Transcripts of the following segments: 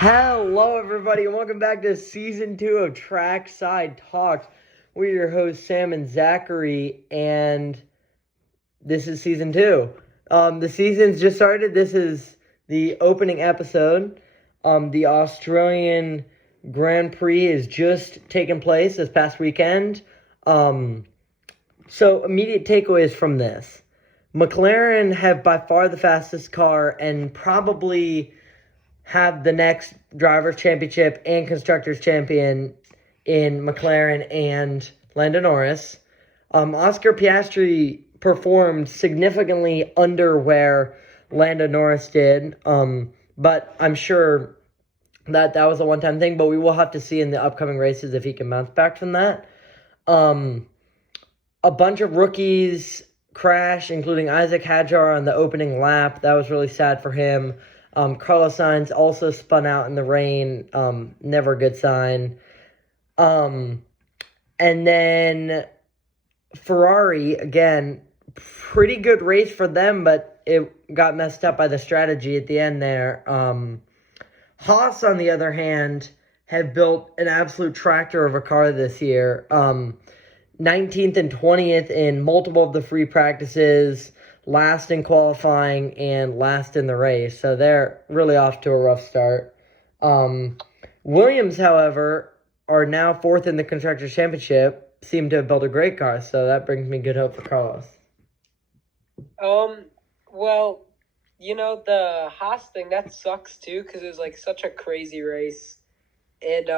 Hello, everybody, and welcome back to Season 2 of Trackside Talks. We're your hosts, Sam and Zachary, and this is Season 2. The season's just started. This is the opening episode. The Australian Grand Prix has just taken place this past weekend. So, immediate takeaways from this. McLaren have by far the fastest car and probably have the next Drivers' Championship and Constructors' Champion in McLaren and Lando Norris. Oscar Piastri performed significantly under where Lando Norris did, but I'm sure that was a one-time thing, but we will have to see in the upcoming races if he can bounce back from that. A bunch of rookies crashed, including Isaac Hadjar on the opening lap. That was really sad for him. Carlos Sainz also spun out in the rain. Never a good sign. And then Ferrari, again, pretty good race for them, but it got messed up by the strategy at the end there. Haas, on the other hand, have built an absolute tractor of a car this year. 19th and 20th in multiple of the free practices, last in qualifying, and last in the race. So they're really off to a rough start. Williams, however, are now fourth in the Constructors' Championship, seem to have built a great car, so that brings me good hope for Carlos. Well, the Haas thing, that sucks too, because it was like such a crazy race. And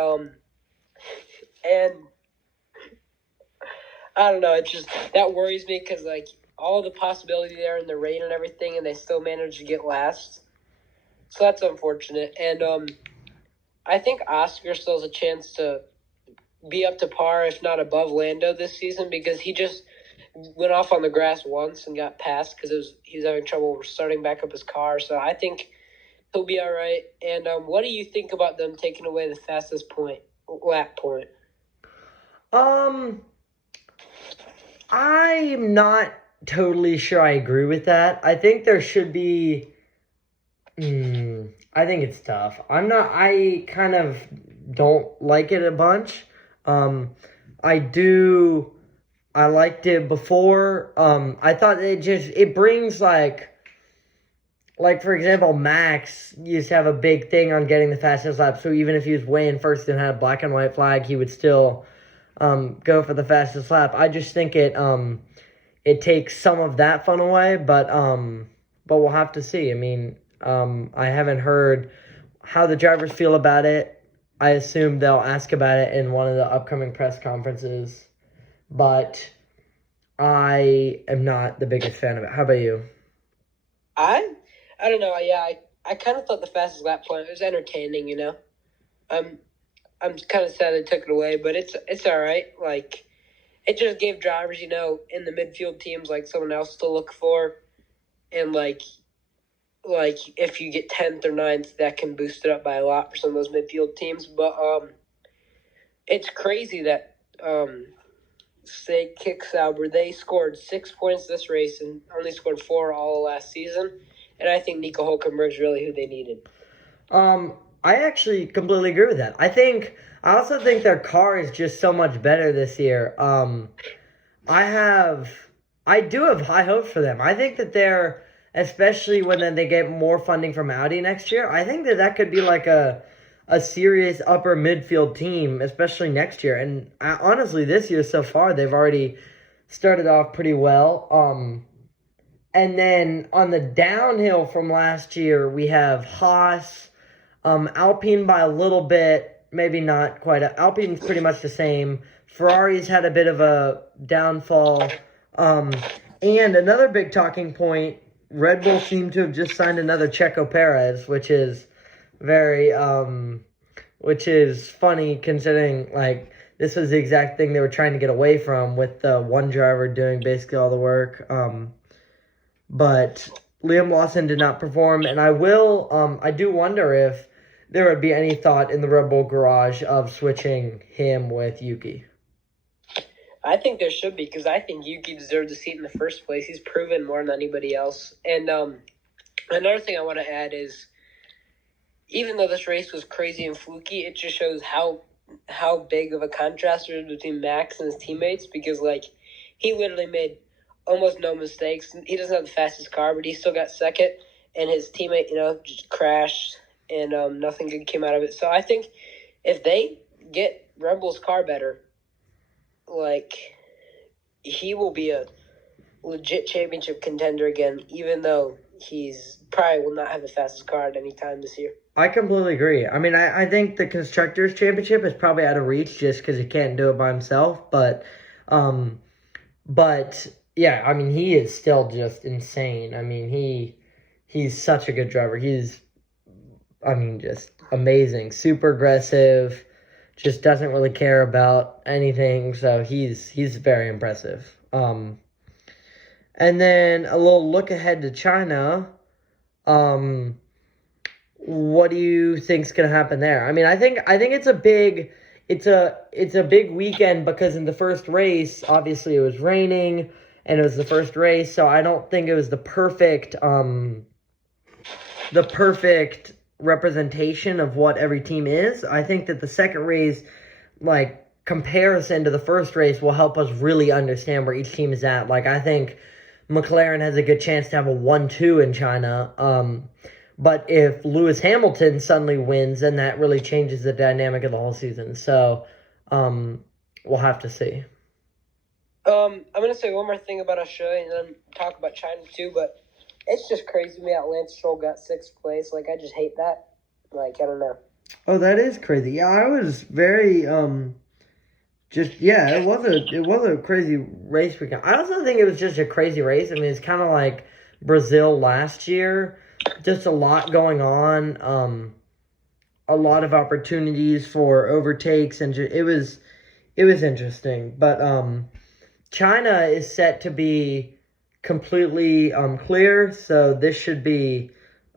I don't know, it just, that worries me because, like, all the possibility there in the rain and everything, and they still managed to get last. So that's unfortunate. And I think Oscar still has a chance to be up to par, if not above Lando this season, because he just went off on the grass once and got passed because he was having trouble starting back up his car. So I think he'll be all right. And what do you think about them taking away the fastest lap point? I'm not totally sure I agree with that. I think there should be... I think it's tough. I kind of don't like it a bunch. I liked it before. I thought it brings like for example, Max used to have a big thing on getting the fastest lap. So even if he was way in first and had a black and white flag, he would still go for the fastest lap. I just think it takes some of that fun away, but we'll have to see. I mean, I haven't heard how the drivers feel about it. I assume they'll ask about it in one of the upcoming press conferences, but I am not the biggest fan of it. How about you? I don't know. Yeah, I kind of thought the fastest lap point was entertaining. I'm kind of sad they took it away, but it's all right. Like, it just gave drivers, in the midfield teams, like, someone else to look for, and like if you get 10th or 9th, that can boost it up by a lot for some of those midfield teams. But it's crazy that say Kick Sauber, they scored 6 points this race and only scored 4 all last season. And I think Nico Hulkenberg's really who they needed. I actually completely agree with that. I also think their car is just so much better this year. I do have high hopes for them. I think that they're, especially when they get more funding from Audi next year, I think that could be like a serious upper midfield team, especially next year. And honestly, this year so far, they've already started off pretty well. And then on the downhill from last year, we have Haas, Alpine by a little bit, maybe not quite. Alpine's pretty much the same. Ferrari's had a bit of a downfall. And another big talking point, Red Bull seemed to have just signed another Checo Perez, which is which is funny considering, like, this was the exact thing they were trying to get away from with the one driver doing basically all the work. But Liam Lawson did not perform, and I do wonder if there would be any thought in the Red Bull garage of switching him with Yuki. I think there should be, because I think Yuki deserved the seat in the first place. He's proven more than anybody else. And another thing I want to add is, even though this race was crazy and fluky, it just shows how big of a contrast there is between Max and his teammates, because like he literally made almost no mistakes. He doesn't have the fastest car, but he still got second, and his teammate, just crashed, and nothing good came out of it. So I think if they get Red Bull's car better, like he will be a legit championship contender again, even though he's probably will not have the fastest car at any time this year. I completely agree. I mean, I think the Constructors' Championship is probably out of reach just because he can't do it by himself. But yeah, I mean, he is still just insane. I mean, he's such a good driver. Just amazing. Super aggressive. Just doesn't really care about anything. So he's very impressive. And then a little look ahead to China. What do you think's gonna happen there? I mean, I think it's a big weekend because in the first race, obviously it was raining and it was the first race, so I don't think it was the perfect representation of what every team is. I think that the second race, like comparison to the first race, will help us really understand where each team is at. Like I think McLaren has a good chance to have a 1-2 in China. But if Lewis Hamilton suddenly wins, then that really changes the dynamic of the whole season. So we'll have to see. I'm going to say one more thing about Australia and then talk about China too, but it's just crazy to me that Lance Stroll got 6th place. Like, I just hate that. Like, I don't know. Oh, that is crazy. Yeah, I was very, it was a crazy race weekend. I also think it was just a crazy race. I mean, it's kind of like Brazil last year. Just a lot going on. A lot of opportunities for overtakes, and it was interesting. But China is set to be completely clear, so this should be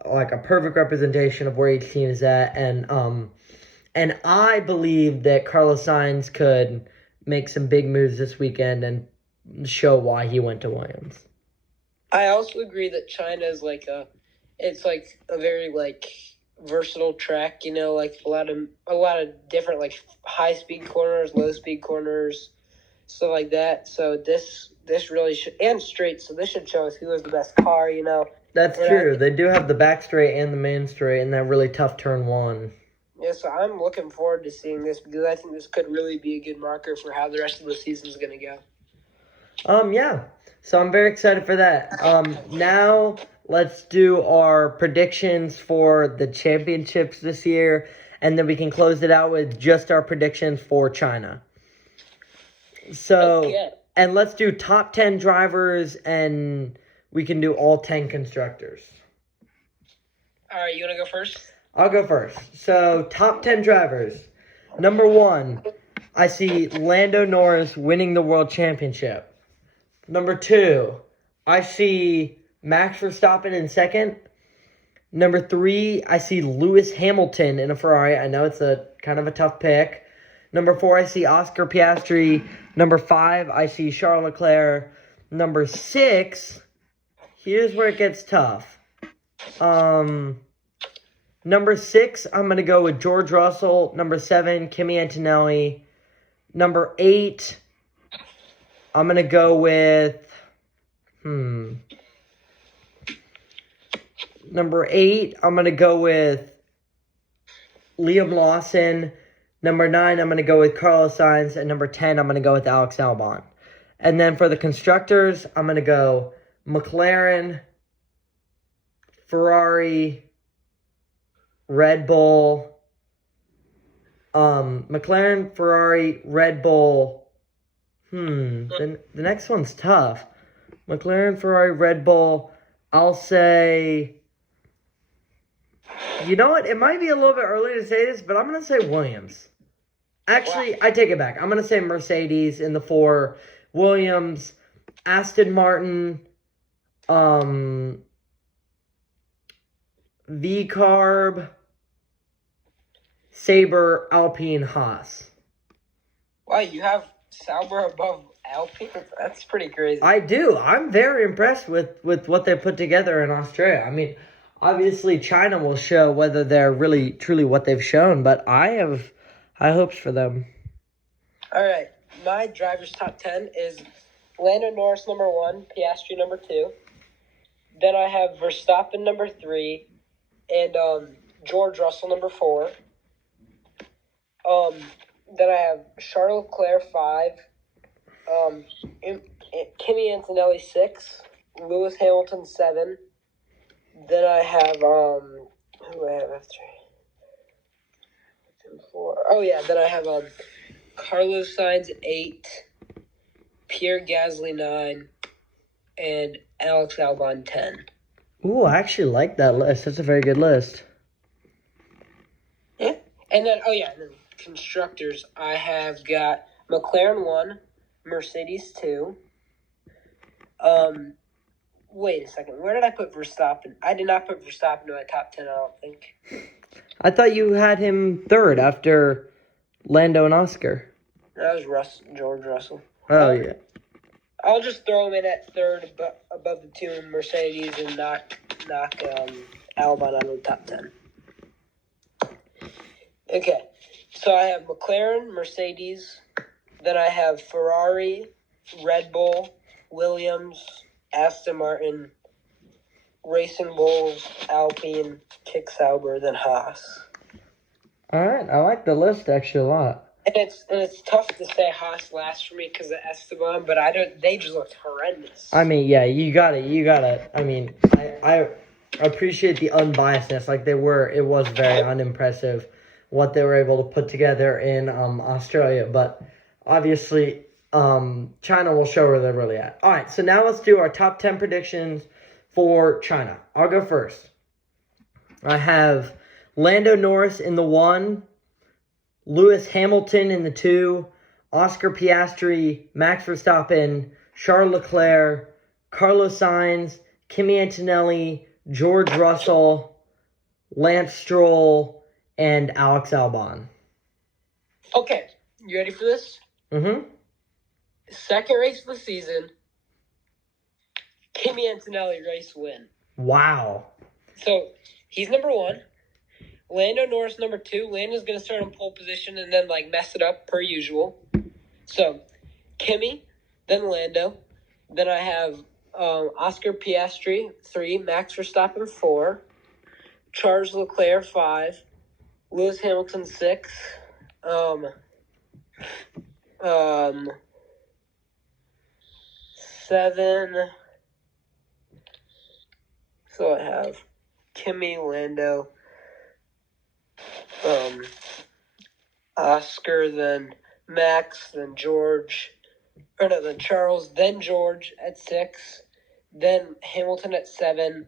like a perfect representation of where each team is at, and I believe that Carlos Sainz could make some big moves this weekend and show why he went to Williams. I also agree that China is it's like a very like versatile track, like a lot of different like high speed corners, low speed corners, stuff like that. So this really should, and straight. So this should show us who has the best car. That's true. They do have the back straight and the main straight, and that really tough turn 1. Yeah, so I'm looking forward to seeing this because I think this could really be a good marker for how the rest of the season is going to go. Yeah. So I'm very excited for that. Now let's do our predictions for the championships this year, and then we can close it out with just our predictions for China. So, okay. And let's do top 10 drivers, and we can do all 10 constructors. All right, you want to go first? I'll go first. So, top 10 drivers. Number 1, I see Lando Norris winning the World Championship. Number 2, I see Max Verstappen in second. Number 3, I see Lewis Hamilton in a Ferrari. I know it's a kind of a tough pick. Number 4, I see Oscar Piastri. Number 5, I see Charles Leclerc. Number 6, here's where it gets tough. Number 6, I'm going to go with George Russell. Number 7, Kimi Antonelli. Number 8, I'm going to go with, Number 8, I'm going to go with Liam Lawson. Number 9, I'm going to go with Carlos Sainz. And number 10, I'm going to go with Alex Albon. And then for the constructors, I'm going to go McLaren, Ferrari, Red Bull, McLaren, Ferrari, Red Bull. The next one's tough. McLaren, Ferrari, Red Bull. I'll say, you know what? It might be a little bit early to say this, but I'm going to say Williams. Actually, I take it back. I'm going to say Mercedes in the 4. Williams, Aston Martin, V-Carb, Sabre, Alpine, Haas. Wow, you have Sauber above Alpine? That's pretty crazy. I do. I'm very impressed with what they put together in Australia. I mean, obviously China will show whether they're really truly what they've shown, but I have high hopes for them. All right, my driver's top 10 is Lando Norris number 1, Piastri number 2. Then I have Verstappen number 3, and George Russell number 4. Then I have Charles Leclerc 5, Kimi Antonelli 6, Lewis Hamilton 7. Then I have who do I have after? 4. Oh yeah, then I have Carlos Sainz 8, Pierre Gasly 9, and Alex Albon 10. Ooh, I actually like that list. That's a very good list. Yeah. And then then constructors, I have got McLaren 1, Mercedes 2. Wait a second. Where did I put Verstappen? I did not put Verstappen in my top 10, I don't think. I thought you had him third after Lando and Oscar. That was George Russell. Oh, yeah. I'll just throw him in at third above the two Mercedes and knock Albon out of the top 10. Okay, so I have McLaren, Mercedes, then I have Ferrari, Red Bull, Williams, Aston Martin, Racing Bulls, Alpine, Kick Sauber, then Haas. All right, I like the list actually a lot. And it's tough to say Haas last for me because of Esteban, but they just looked horrendous. I mean, yeah, you got it. I mean, I appreciate the unbiasedness. Like it was very unimpressive what they were able to put together in Australia, but obviously China will show where they're really at. All right, so now let's do our top 10 predictions for China. I'll go first. I have Lando Norris in the 1, Lewis Hamilton in the 2, Oscar Piastri, Max Verstappen, Charles Leclerc, Carlos Sainz, Kimi Antonelli, George Russell, Lance Stroll, and Alex Albon. Okay, you ready for this? Mm-hmm. Second race of the season, Kimi Antonelli race win. Wow. So, he's number 1. Lando Norris number 2. Lando's going to start in pole position and then, mess it up per usual. So, Kimi, then Lando. Then I have Oscar Piastri, 3. Max Verstappen, 4. Charles Leclerc, 5. Lewis Hamilton, 6. 7. So I have Kimi, Lando, Oscar, then Max, then then Charles, then George at 6, then Hamilton at 7,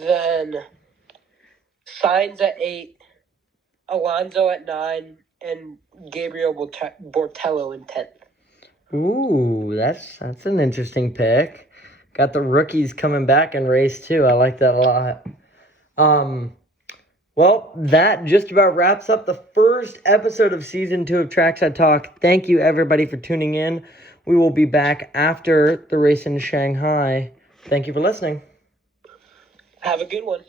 then Sainz at 8, Alonso at 9, and Gabriel Bortello in 10th. Ooh, that's an interesting pick. Got the rookies coming back in race 2. I like that a lot. Well, that just about wraps up the first episode of Season 2 of Trackside Talk. Thank you, everybody, for tuning in. We will be back after the race in Shanghai. Thank you for listening. Have a good one.